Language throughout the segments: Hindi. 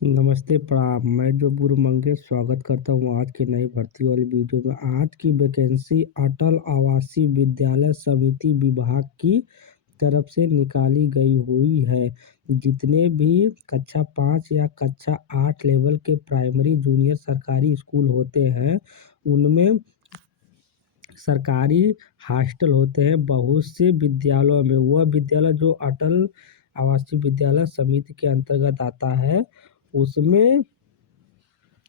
नमस्ते प्रणाम। मैं जो गुरु मंगेश स्वागत करता हूँ आज की नई भर्ती वाली वीडियो में। आज की वैकेंसी अटल आवासीय विद्यालय समिति विभाग की तरफ से निकाली गई हुई है। जितने भी कक्षा 5 या कक्षा 8 लेवल के प्राइमरी जूनियर सरकारी स्कूल होते हैं, उनमें सरकारी हॉस्टल होते हैं। बहुत से विद्यालयों में वह विद्यालय जो अटल आवासीय विद्यालय समिति के अंतर्गत आता है, उसमें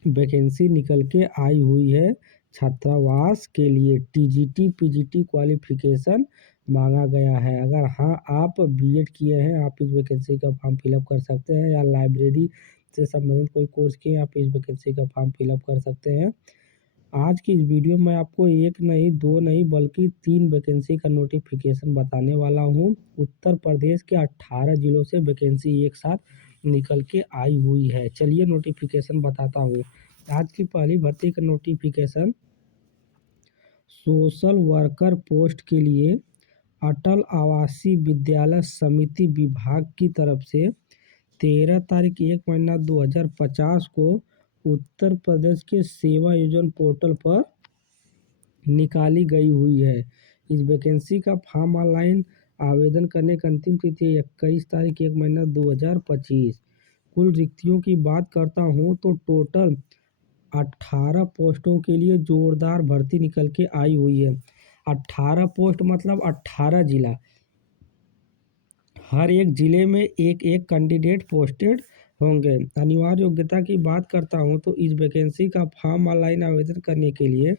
वैकेंसी निकल के आई हुई है। छात्रावास के लिए टीजीटी पीजीटी क्वालिफिकेशन मांगा गया है। अगर हाँ आप बीएड किए हैं, आप इस वैकेंसी का फॉर्म फिलअप कर सकते हैं, या लाइब्रेरी से संबंधित कोई कोर्स किए आप इस वैकेंसी का फॉर्म फिलअप कर सकते हैं। आज की इस वीडियो में आपको एक नहीं, दो नहीं, बल्कि 3 वैकेंसी का नोटिफिकेशन बताने वाला हूँ। उत्तर प्रदेश के 18 जिलों से वैकेंसी एक साथ निकल के आई हुई है। चलिए नोटिफिकेशन बताता हूँ। आज की पहली भर्ती का नोटिफिकेशन सोशल वर्कर पोस्ट के लिए अटल आवासीय विद्यालय समिति विभाग की तरफ से 13 तारीख 1 महीना 2050 को उत्तर प्रदेश के सेवा योजना पोर्टल पर निकाली गई हुई है। इस वैकेंसी का फॉर्म ऑनलाइन आवेदन करने की अंतिम तिथि 21 तारीख 1 महीना 2025। कुल रिक्तियों की बात करता हूँ तो टोटल 18 पोस्टों के लिए जोरदार भर्ती निकल के आई हुई है। 18 पोस्ट मतलब 18 जिला, हर एक जिले में एक एक कैंडिडेट पोस्टेड होंगे। अनिवार्य योग्यता की बात करता हूँ तो इस वैकेंसी का फॉर्म ऑनलाइन आवेदन करने के लिए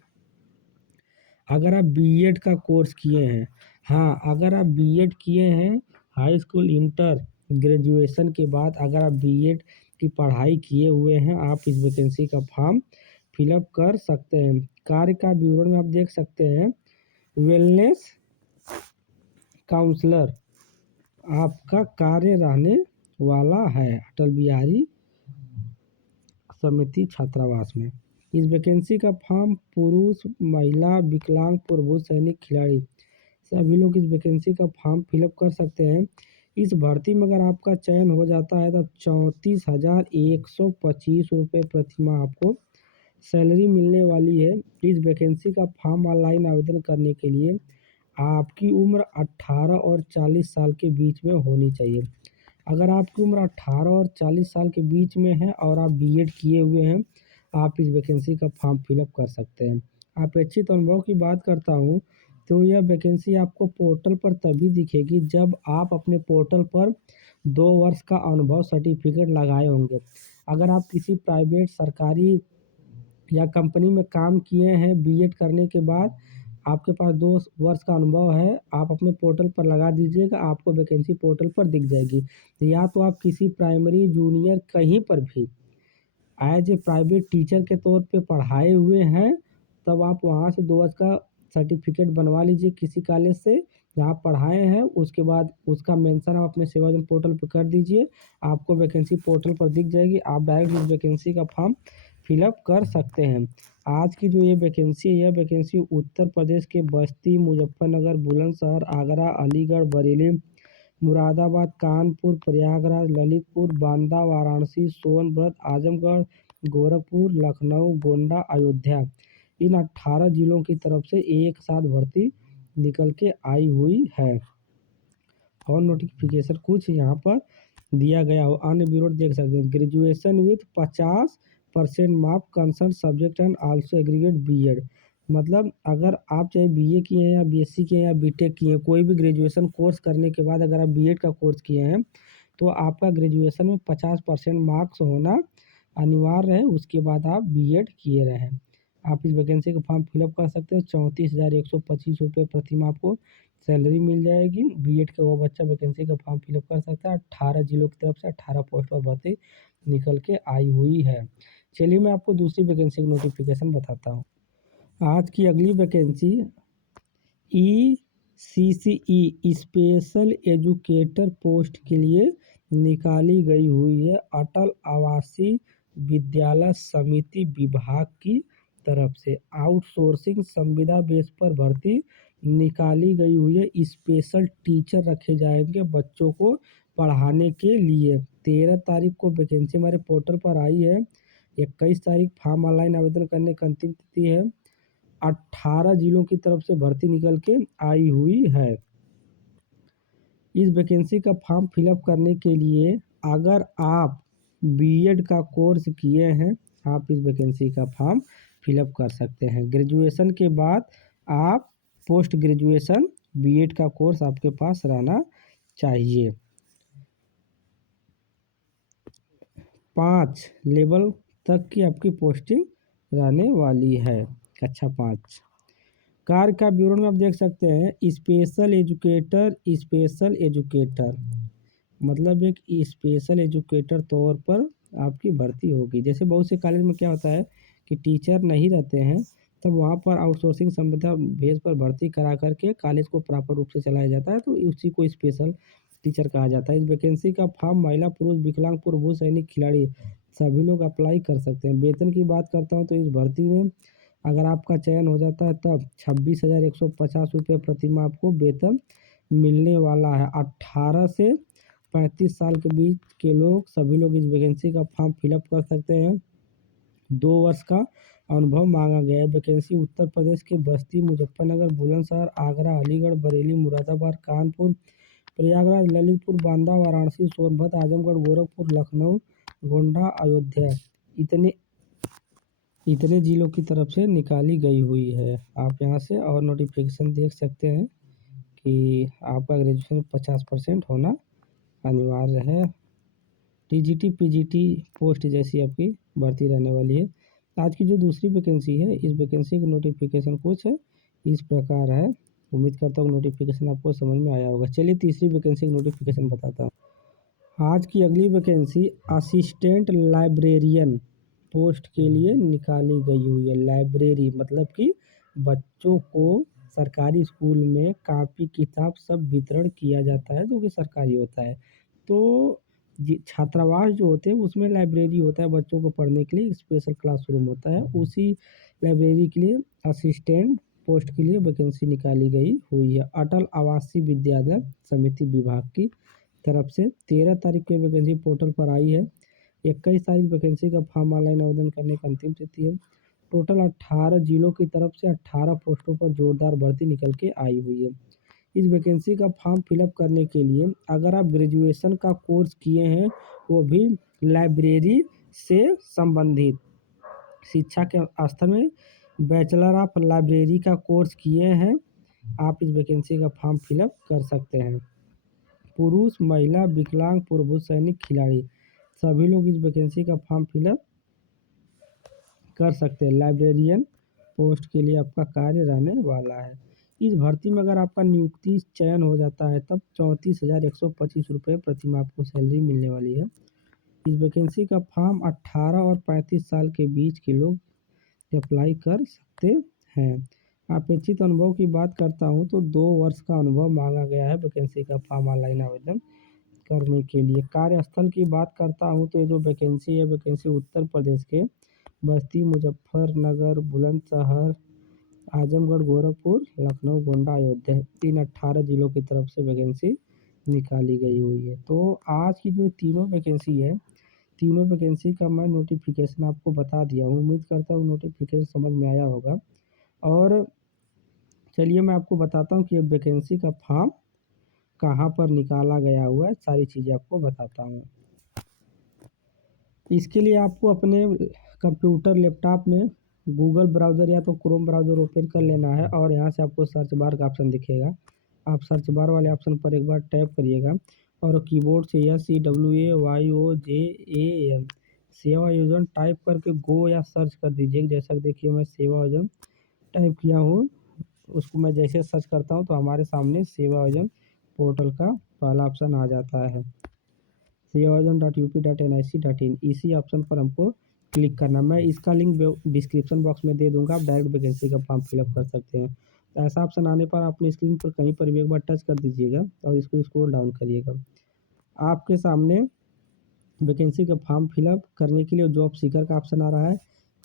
अगर आप बीएड का कोर्स किए हैं, हाँ अगर आप बीएड किए हैं, हाई स्कूल इंटर ग्रेजुएशन के बाद अगर आप बीएड की पढ़ाई किए हुए हैं, आप इस वैकेंसी का फॉर्म फिलअप कर सकते हैं। कार्य का विवरण में आप देख सकते हैं। वेलनेस काउंसलर आपका कार्य रहने वाला है अटल बिहारी समिति छात्रावास में। इस वैकेंसी का फॉर्म पुरुष, महिला, विकलांग, प्रबुद्ध, सैनिक, खिलाड़ी सभी लोग इस वैकेंसी का फॉर्म फिलअप कर सकते हैं। इस भर्ती में अगर आपका चयन हो जाता है तो 34,125 रुपये प्रति माह आपको सैलरी मिलने वाली है। इस वैकेंसी का फॉर्म ऑनलाइन आवेदन करने के लिए आपकी उम्र 18 और 40 साल के बीच में होनी चाहिए। अगर आपकी उम्र 18 और 40 साल के बीच में है और आप बीएड किए हुए हैं, आप इस वैकेंसी का फॉर्म फिलअप कर सकते हैं। अपेक्षित अनुभव की बात करता हूँ तो यह वैकेंसी आपको पोर्टल पर तभी दिखेगी जब आप अपने पोर्टल पर 2 वर्ष का अनुभव सर्टिफिकेट लगाए होंगे। अगर आप किसी प्राइवेट, सरकारी या कंपनी में काम किए हैं, बीएड करने के बाद आपके पास 2 वर्ष का अनुभव है, आप अपने पोर्टल पर लगा दीजिएगा, आपको वैकेंसी पोर्टल पर दिख जाएगी। या तो आप किसी प्राइमरी जूनियर कहीं पर भी एज ए प्राइवेट टीचर के तौर पे पढ़ाए हुए हैं, तब आप वहाँ से 2 वर्ष का सर्टिफिकेट बनवा लीजिए किसी कॉलेज से जहाँ पढ़ाए हैं। उसके बाद उसका मेंशन आप अपने सेवायोजन पोर्टल पर कर दीजिए, आपको वैकेंसी पोर्टल पर दिख जाएगी। आप डायरेक्ट इस वैकेंसी का फॉर्म फिलअप कर सकते हैं। आज की जो ये वैकेंसी है, यह वैकेंसी उत्तर प्रदेश के बस्ती, मुजफ्फरनगर, बुलंदशहर, आगरा, अलीगढ़, बरेली, मुरादाबाद, कानपुर, प्रयागराज, ललितपुर, बांदा, वाराणसी, सोनभद्र, आजमगढ़, गोरखपुर, लखनऊ, गोंडा, अयोध्या, इन 18 जिलों की तरफ से एक साथ भर्ती निकल के आई हुई है। और नोटिफिकेशन कुछ यहाँ पर दिया गया हो, अन्य विवरण देख सकते हैं। Graduation with 50% mark concern subject and also aggregate BEd. मतलब अगर आप चाहे बीए किए हैं या बीएससी किए हैं या बीटेक किए हैं, कोई भी ग्रेजुएशन कोर्स करने के बाद अगर आप बीएड का कोर्स किए हैं तो आपका ग्रेजुएशन में 50% मार्क्स होना अनिवार्य है। उसके बाद आप बीएड किए रहे हैं। आप इस वैकेंसी का फॉर्म फिलअप कर सकते हो। 34,125 रुपये प्रति माह आपको सैलरी मिल जाएगी। बीएड का वो बच्चा वैकेंसी का फॉर्म फिलअप कर सकता है। 18 जिलों की तरफ से 18 पोस्ट और भर्ती निकल के आई हुई है। चलिए मैं आपको दूसरी वैकेंसी का नोटिफिकेशन बताता हूँ। आज की अगली vacancy ECCE special educator post के लिए निकाली गई हुई है। अटल आवासीय विद्यालय समिति विभाग की तरफ से आउटसोर्सिंग संविदा बेस पर भर्ती निकाली गई हुई है। स्पेशल टीचर रखे जाएंगे बच्चों को पढ़ाने के लिए। 13 तारीख को वैकेंसी हमारे पोर्टल पर आई है। 21 तारीख फॉर्म ऑनलाइन आवेदन करने की अंतिम तिथि है। 18 जिलों की तरफ से भर्ती निकल के आई हुई है। इस वैकेंसी का फॉर्म फिलअप करने के लिए अगर आप बीएड का कोर्स किए हैं, आप इस वैकेंसी का फॉर्म फिलअप कर सकते हैं। ग्रेजुएशन के बाद आप पोस्ट ग्रेजुएशन बीएड का कोर्स आपके पास रहना चाहिए। 5 लेवल तक की आपकी पोस्टिंग रहने वाली है। कक्षा 5 कार्य का विवरण में आप देख सकते हैं। स्पेशल एजुकेटर मतलब एक स्पेशल एजुकेटर तौर पर आपकी भर्ती होगी। जैसे बहुत से कॉलेज में क्या होता है कि टीचर नहीं रहते हैं, तब वहाँ पर आउटसोर्सिंग संविदा बेस पर भर्ती करा करके कॉलेज को प्रॉपर रूप से चलाया जाता है, तो उसी को स्पेशल टीचर कहा जाता है। इस वैकेंसी का फॉर्म महिला, पुरुष, विकलांग, पूर्व सैनिक, खिलाड़ी सभी लोग अप्लाई कर सकते हैं। वेतन की बात करता हूँ तो इस भर्ती में अगर आपका चयन हो जाता है तब 26,150 रुपये प्रतिमाह आपको वेतन मिलने वाला है। 18 से 35 साल के बीच के लोग सभी लोग इस वैकेंसी का फॉर्म फिलअप कर सकते हैं। 2 वर्ष का अनुभव मांगा गया है। वैकेंसी उत्तर प्रदेश के बस्ती, मुजफ्फरनगर, बुलंदशहर, आगरा, अलीगढ़, बरेली, मुरादाबाद, कानपुर, प्रयागराज, ललितपुर, बांदा, वाराणसी, सोनभद्र, आजमगढ़, गोरखपुर, लखनऊ, गोंडा, अयोध्या इतने जिलों की तरफ से निकाली गई हुई है। आप यहाँ से और नोटिफिकेशन देख सकते हैं कि आपका ग्रेजुएशन 50% होना अनिवार्य है। टीजीटी पीजीटी पोस्ट जैसी आपकी भर्ती रहने वाली है। आज की जो दूसरी वैकेंसी है, इस वैकेंसी की नोटिफिकेशन कुछ इस प्रकार है। उम्मीद करता हूँ नोटिफिकेशन आपको समझ में आया होगा। चलिए तीसरी वैकेंसी की नोटिफिकेशन बताता हूँ। आज की अगली वैकेंसी असिस्टेंट लाइब्रेरियन पोस्ट के लिए निकाली गई हुई है। लाइब्रेरी मतलब कि बच्चों को सरकारी स्कूल में कापी किताब सब वितरण किया जाता है, जो कि सरकारी होता है। तो छात्रावास जो होते हैं उसमें लाइब्रेरी होता है, बच्चों को पढ़ने के लिए स्पेशल क्लासरूम होता है। उसी लाइब्रेरी के लिए असिस्टेंट पोस्ट के लिए वैकेंसी निकाली गई हुई है। अटल आवासीय विद्यालय समिति विभाग की तरफ से 13 तारीख को वैकेंसी पोर्टल पर आई है। 21 तारीख वैकेंसी का फॉर्म ऑनलाइन आवेदन करने की अंतिम तिथि है। टोटल 18 जिलों की तरफ से 18 पोस्टों पर जोरदार भर्ती निकल के आई हुई है। इस वैकेंसी का फॉर्म फिलअप करने के लिए अगर आप ग्रेजुएशन का कोर्स किए हैं, वो भी लाइब्रेरी से संबंधित शिक्षा के स्तर में बैचलर ऑफ लाइब्रेरी का कोर्स किए हैं, आप इस वैकेंसी का फॉर्म फिलअप कर सकते हैं। पुरुष, महिला, विकलांग, पूर्व सैनिक, खिलाड़ी सभी लोग इस वैकेंसी का फॉर्म फिलअप कर सकते हैं। लाइब्रेरियन पोस्ट के लिए आपका कार्य रहने वाला है। इस भर्ती में अगर आपका नियुक्ति चयन हो जाता है तब 34,125 रुपये प्रतिमाह आपको सैलरी मिलने वाली है। इस वैकेंसी का फॉर्म 18 और 35 साल के बीच के लोग अप्लाई कर सकते हैं। अपेक्षित अनुभव की बात करता हूँ तो 2 वर्ष का अनुभव मांगा गया है वैकेंसी का फॉर्म ऑनलाइन आवेदन करने के लिए। कार्यस्थल की बात करता हूँ तो ये जो वैकेंसी है, वैकेंसी उत्तर प्रदेश के बस्ती, मुजफ्फरनगर, बुलंदशहर, आजमगढ़, गोरखपुर, लखनऊ, गोंडा, अयोध्या इन 18 जिलों की तरफ से वैकेंसी निकाली गई हुई है। तो आज की जो तीनों वैकेंसी है, तीनों वैकेंसी का मैं नोटिफिकेशन आपको बता दिया हूँ। उम्मीद करता हूँ नोटिफिकेशन समझ में आया होगा। और चलिए मैं आपको बताता हूँ कि ये वैकेंसी का फॉर्म कहाँ पर निकाला गया हुआ है, सारी चीज़ें आपको बताता हूँ। इसके लिए आपको अपने कंप्यूटर, लैपटॉप में गूगल ब्राउज़र या तो क्रोम ब्राउज़र ओपन कर लेना है और यहाँ से आपको सर्च बार का ऑप्शन दिखेगा। आप सर्च बार वाले ऑप्शन पर एक बार टैप करिएगा और कीबोर्ड से SEWAYOJAM सेवा योजन टाइप करके गो या सर्च कर दीजिए। जैसा कि देखिए मैं सेवा योजन टाइप किया हूँ, उसको मैं जैसे सर्च करता हूँ तो हमारे सामने सेवा योजन पोर्टल का पहला ऑप्शन आ जाता है, sevayojan.up.nic.in। इसी ऑप्शन पर हमको क्लिक करना। मैं इसका लिंक डिस्क्रिप्शन बॉक्स में दे दूंगा, आप डायरेक्ट वैकेंसी का फॉर्म फिलअप कर सकते हैं। ऐसा ऑप्शन आने पर अपनी स्क्रीन पर कहीं पर भी एक बार टच कर दीजिएगा और इसको स्क्रॉल डाउन करिएगा। आपके सामने वैकेंसी का फॉर्म फिलअप करने के लिए जॉब सीकर का ऑप्शन आ रहा है,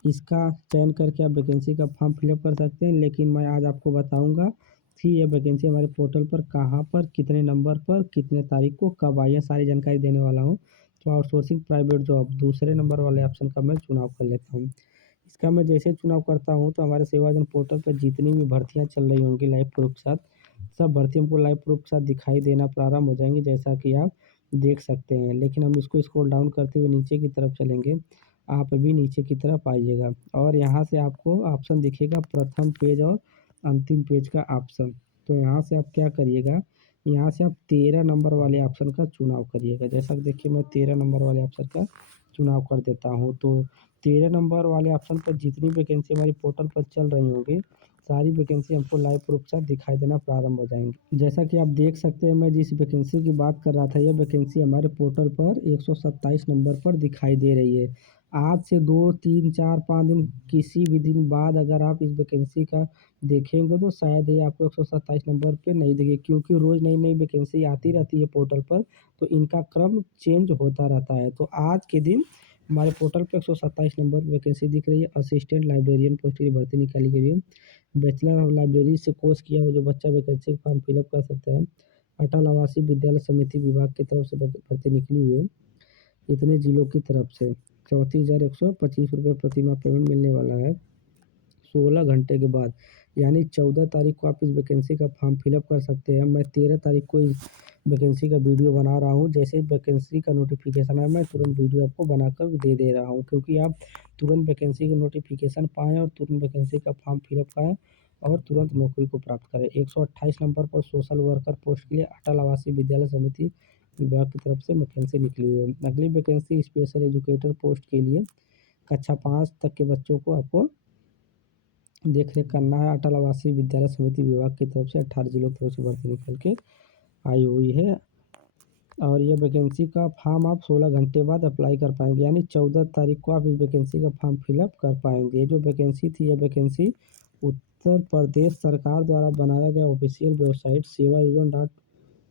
इसका चयन करके आप वैकेंसी का फॉर्म फिलअप कर सकते हैं। लेकिन मैं आज आपको बताऊंगा थी यह वैकेंसी हमारे पोर्टल पर कहाँ पर, कितने नंबर पर, कितने तारीख को, कब आई है, सारी जानकारी देने वाला हूँ। तो आउटसोर्सिंग प्राइवेट जॉब दूसरे नंबर वाले ऑप्शन का मैं चुनाव कर लेता हूँ। इसका मैं जैसे चुनाव करता हूँ तो हमारे सेवाजन पोर्टल पर जितनी भी भर्तियाँ चल रही होंगी लाइव प्रूफ के साथ, सब भर्तियों को लाइव प्रूफ के साथ दिखाई देना प्रारंभ हो जाएँगी, जैसा कि आप देख सकते हैं। लेकिन हम इसको स्क्रॉल डाउन करते हुए नीचे की तरफ चलेंगे। आप भी नीचे की तरफ आइएगा और यहाँ से आपको ऑप्शन दिखेगा प्रथम पेज और अंतिम पेज का ऑप्शन। तो यहाँ से आप क्या करिएगा, यहाँ से आप 13 नंबर वाले ऑप्शन का चुनाव करिएगा। जैसा कि देखिए मैं 13 नंबर वाले ऑप्शन का चुनाव कर देता हूँ। तो 13 नंबर वाले ऑप्शन पर जितनी वैकेंसी हमारी पोर्टल पर चल रही होंगी, सारी वैकेंसी हमको लाइव प्रूफ के साथ दिखाई देना प्रारंभ हो जाएँगी। जैसा कि आप देख सकते हैं मैं जिस वैकेंसी की बात कर रहा था, यह वैकेंसी हमारे पोर्टल पर 127 नंबर पर दिखाई दे रही है। आज से 2, 3, 4, 5 दिन किसी भी दिन बाद अगर आप इस वैकेंसी का देखेंगे तो शायद ये आपको 127 नंबर पे नहीं दिखे, क्योंकि रोज़ नई-नई वैकेंसी आती रहती है पोर्टल पर, तो इनका क्रम चेंज होता रहता है। तो आज के दिन हमारे पोर्टल पे 127 नंबर वैकेंसी दिख रही है। असिस्टेंट लाइब्रेरियन पोस्ट की भर्ती निकाली गई है। बैचलर ऑफ लाइब्रेरी से कोर्स किया हो जो बच्चा वैकेंसी का फॉर्म फिलअप कर सकता है। अटल आवासीय विद्यालय समिति विभाग की तरफ से भर्ती निकली हुई है। इतने जिलों की तरफ से 34,125 रुपये प्रति माह पेमेंट मिलने वाला है। 16 घंटे के बाद यानी 14 तारीख को आप इस वैकेंसी का फॉर्म फिलअप कर सकते हैं। मैं 13 तारीख को इस वैकेंसी का वीडियो बना रहा हूँ। जैसे ही वैकेंसी का नोटिफिकेशन आया मैं तुरंत वीडियो आपको बनाकर दे दे रहा हूँ, क्योंकि आप तुरंत वैकेंसी का नोटिफिकेशन पाएँ और तुरंत वैकेंसी का फॉर्म फिलअप करें और तुरंत नौकरी को प्राप्त करें। 128 नंबर पर सोशल वर्कर पोस्ट के लिए अटल आवासीय विद्यालय समिति विभाग की तरफ से वैकेंसी निकली हुई है। अगली वैकेंसी स्पेशल एजुकेटर पोस्ट के लिए कक्षा 5 तक के बच्चों को आपको देख-रेख करना है। अटल आवासीय विद्यालय समिति विभाग की तरफ से 18 जिलों की तरफ से भर्ती निकल के आई हुई है और ये वैकेंसी का फॉर्म आप 16 घंटे बाद अप्लाई कर पाएँगे, यानी 14 तारीख को आप इस वैकेंसी का फॉर्म फिलअप कर पाएँगे। ये जो वैकेंसी थी, ये वैकेंसी उत्तर प्रदेश सरकार द्वारा बनाया गया ऑफ़िशियल वेबसाइट सेवायोजन डॉट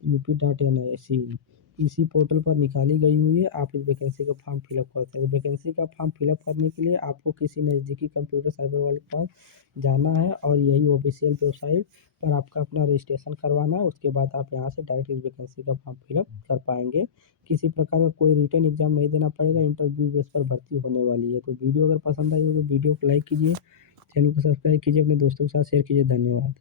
यूपी.in.आई.सी इसी पोर्टल पर निकाली गई हुई है। आप इस वैकेंसी का फॉर्म फिलअप करते हैं। वैकेंसी का फॉर्म फिलअप करने के लिए आपको किसी नज़दीकी कंप्यूटर साइबर वाले के पास जाना है और यही ऑफ़िशियल वेबसाइट पर आपका अपना रजिस्ट्रेशन करवाना है। उसके बाद आप यहाँ से डायरेक्ट इस वैकेंसी का फॉर्म फिलअप कर पाएँगे। किसी प्रकार का कोई रिटन एग्ज़ाम नहीं देना पड़ेगा, इंटरव्यू बेस पर भर्ती होने वाली है। तो वीडियो अगर पसंद आई हो तो वीडियो को लाइक कीजिए, चैनल को सब्सक्राइब कीजिए, अपने दोस्तों के साथ शेयर कीजिए। धन्यवाद।